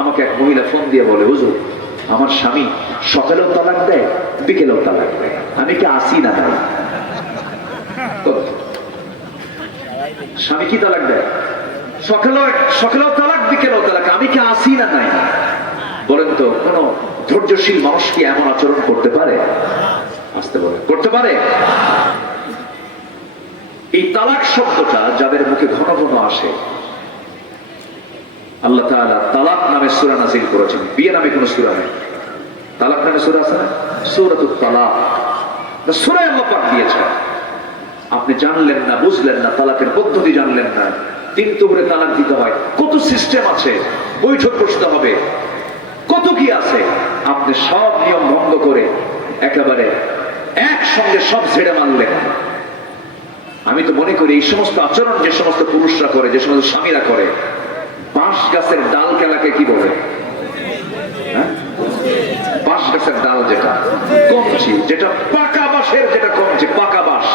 আমাকে এক মহিলা ফোন দিয়ে বলে, হুজুর আমার স্বামী সকালেও তালাক দেয়, বিকেলেও তালাক দেয়, আমি কি আসি না নাই? স্বামী কি তালাক দেয়? সকালেও তালাক, বিকেলেও তালাক, আমি কি আসি না নাই? বলেন তো, কোন ধৈর্যশীল মানুষ কি এমন আচরণ করতে পারে? আসতে বলে করতে পারে? এই তালাক শব্দটা যাদের মুখে ঘন ঘন আসে, আল্লাহ তাআলা তালাক নামে সূরা নাযিল করেছেন। বিয়ে নামে কোন সূরা নেই, তালাক নামে সূরা আছে না? সূরাতুত তালাক সূরা আল্লাহ পাক দিয়েছেন। আপনি জানলেন না, বুঝলেন না, তালাকের পদ্ধতি জানলেন না, তিন তুবরে তালাক দিতে হয়, কত সিস্টেম আছে, বৈঠক বসতে হবে, কত কি আছে। আপনি সব নিয়ম ভঙ্গ করে একেবারে একসঙ্গে সব ছেড়ে মানলেন। আমি তো মনে করি এই সমস্ত আচরণ যে সমস্ত পুরুষরা করে, যে সমস্ত স্বামীরা করে, বাঁশ গাছের ডাল কেলাকে কি বলে? বাঁশ গাছের ডাল যেটা কঞ্চি, যেটা পাকা বাঁশের যেটা কঞ্চি, পাকা বাঁশ,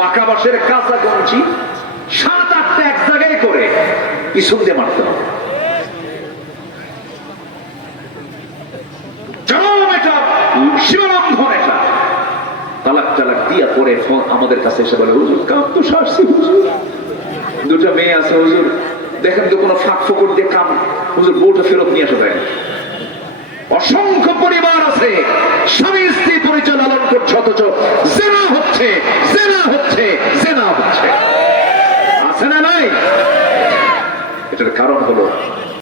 পাকা বাঁশের কাঁচা কঞ্চি 7-8টা এক জায়গায় করে পিছন দিয়ে মারতে হবে। সীমালঙ্ঘন এটা। তালাক টালাক দিয়া পরে ফোন আমাদের কাছে এসে বলে, হুজুর কাম তো সারছি, হুজুর দুটা মেয়ে আছে, হুজুর দেখেন তো কোনো ফাঁক ফোকর দিয়ে কাম, হুজুর বউটা ফেরত নিয়ে আসা যায়। অসংখ্য পরিবার আছে স্বামী স্ত্রী পরিচয় লালন করছে, অথচ জেনা হচ্ছে, জেনা হচ্ছে, জেনা হচ্ছে। আছে না নাই? এটার কারণ হলো